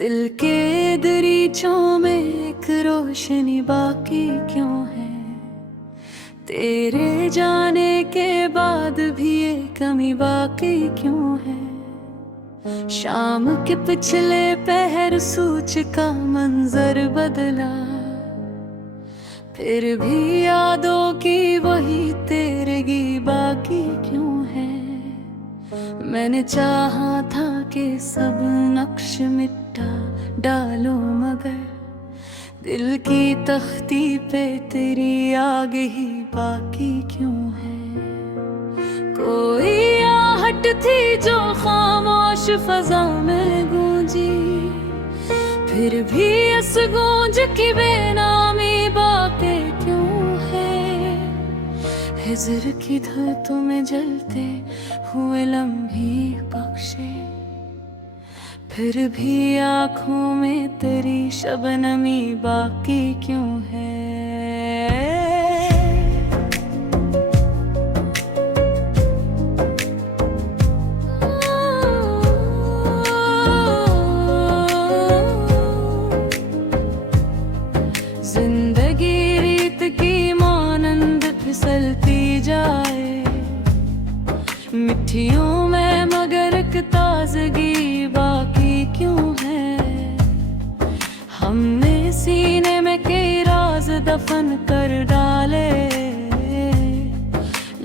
दिल के दरीचों में एक रोशनी बाकी क्यों है? तेरे जाने के बाद भी ये कमी बाकी क्यों है? शाम के पिछले पहर सूच का मंजर बदला, फिर भी यादों की वही तेरगी बाकी क्यों है? मैंने चाहा था कि सब नक्श मिटा डालो, मगर दिल की तख्ती पे तेरी आग ही बाकी क्यों है? कोई आहट थी जो खामोश फजा में गूंजी, फिर भी इस गूंज की बेनामी बाकी क्यों है? हिजर की धरतों में जलते हुए लम्हे बख्शे, फिर भी आँखों में तेरी शबनमी बाकी क्यों है? जिंदगी रीत की मानंद फिसलती जाए, मिट्टियों में मगर एक ताजगी बाकी क्यों है? हमने सीने में कई राज दफन कर डाले,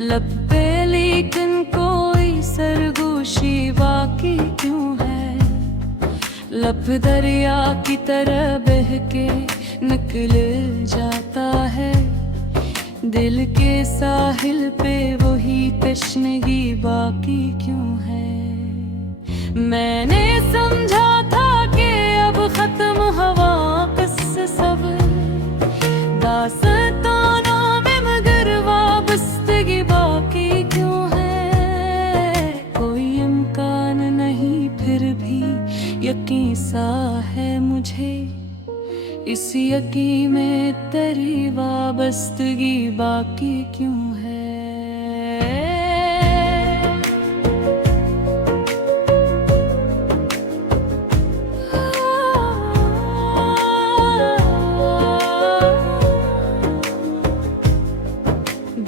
लब पे लेकिन कोई सरगोशी बाकी क्यों है? लब दरिया की तरह बह के निकल जाता है, दिल के साहिल पे वही तश्नगी बाकी क्यों है? मैंने समझा था कि अब खत्म हवा किस्से सब दास्तानों में, मगर वाबस्तगी बाकी क्यों है? कोई इम्कान नहीं फिर भी यकीन सा है मुझे, इस यकीन में तेरी वाबस्तगी बाकी क्यों है?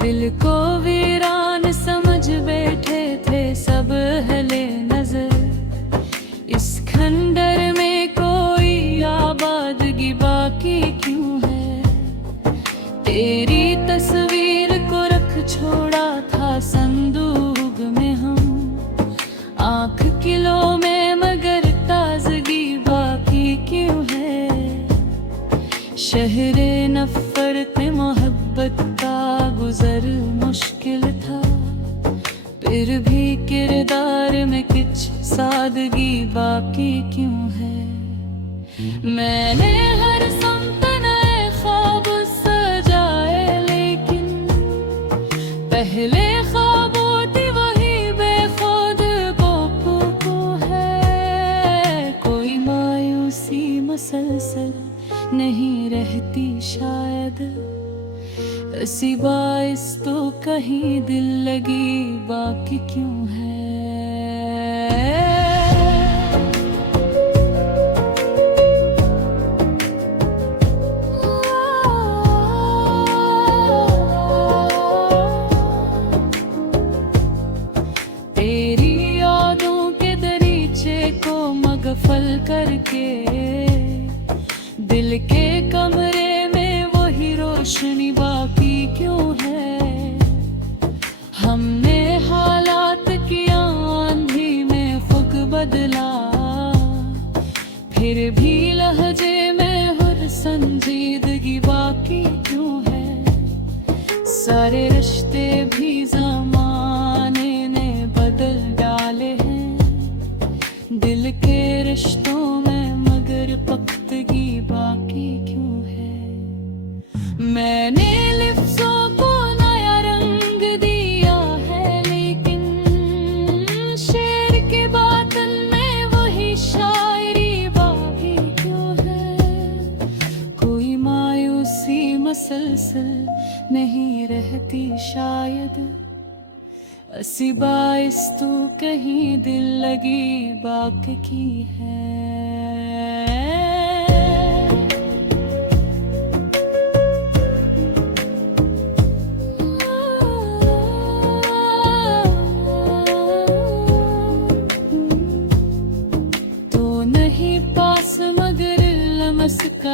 दिल को वीरान समझ बैठे थे सब अहले नजर, इस खंडर में कोई आबादगी बाकी क्यों है? तेरी तस्वीर को रख छोड़ा था संदूक में हम, आँख किलो में मगर ताजगी बाकी क्यों है? शहरे नफरत मोहब्बत का गुजर मुश्किल था, फिर भी किरदार में कुछ सादगी बाकी क्यों है? मैंने हर समत नए ख्वाब सजाए, लेकिन पहले ख्वाबों थी वही बेखुद को है। कोई मायूसी मसलसल नहीं रहती शायद, ऐसी बाइस तो कहीं दिल लगी बाकी क्यों है? तेरी यादों के दरीचे को मगफल करके, दिल के कमरे में वही रोशनी बाकी क्यों है? हमने हालात की आंधी में फुक बदला, फिर भी लहजे में हर संजीदगी बाकी क्यों है? सारे रिश्ते भी ज़माने ने बदल डाले हैं, दिल के रिश्तों में मगर पख्तगी बाकी क्यों है? मैंने लिफ्ज़ों को नया रंग दिया है, लेकिन शेर के बातन में वही शायरी बाकी क्यों है? कोई मायूसी मसलसल नहीं रहती शायद, ऐसी बाइस तो कहीं दिल लगी बाकी है।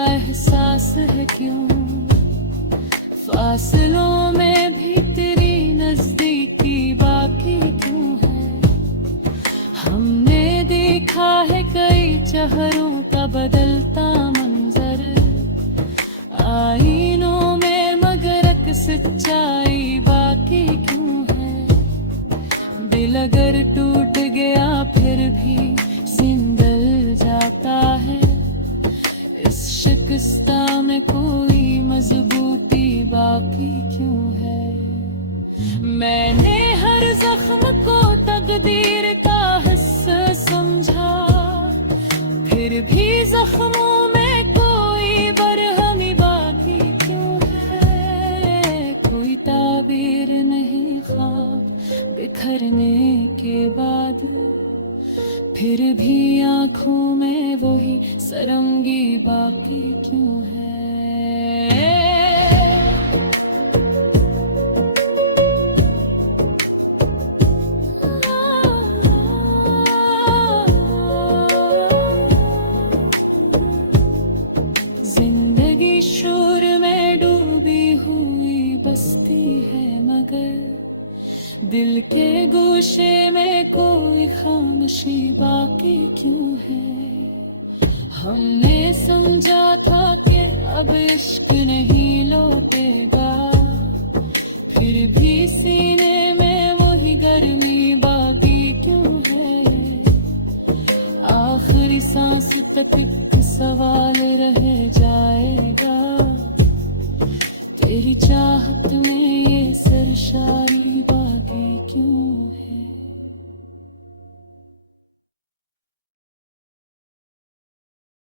एहसास है क्यों, फासलों में भी तेरी नजदीकी बाकी क्यों है। हमने देखा है कई चेहरों का बदलता मंजर, आईनों में मगर एक सच्चाई बाकी क्यों है। दिल अगर टूट गया फिर भी सिंगल जाता है, इस शिकस्ता में कोई मजबूती बाकी क्यों है। मैंने हर जख्म को तकदीर का हिस्सा समझा, फिर भी जख्मों में कोई बरहमी बाकी क्यों है। कोई ताबीर नहीं ख्वाब बिखरने के बाद, फिर भी आंखों में वही सरंगी बाकी क्यों है। जिंदगी शोर में डूबी हुई बसती है, मगर दिल के गोशे में कोई खामोशी बाकी क्यों है। हमने समझा था कि अब इश्क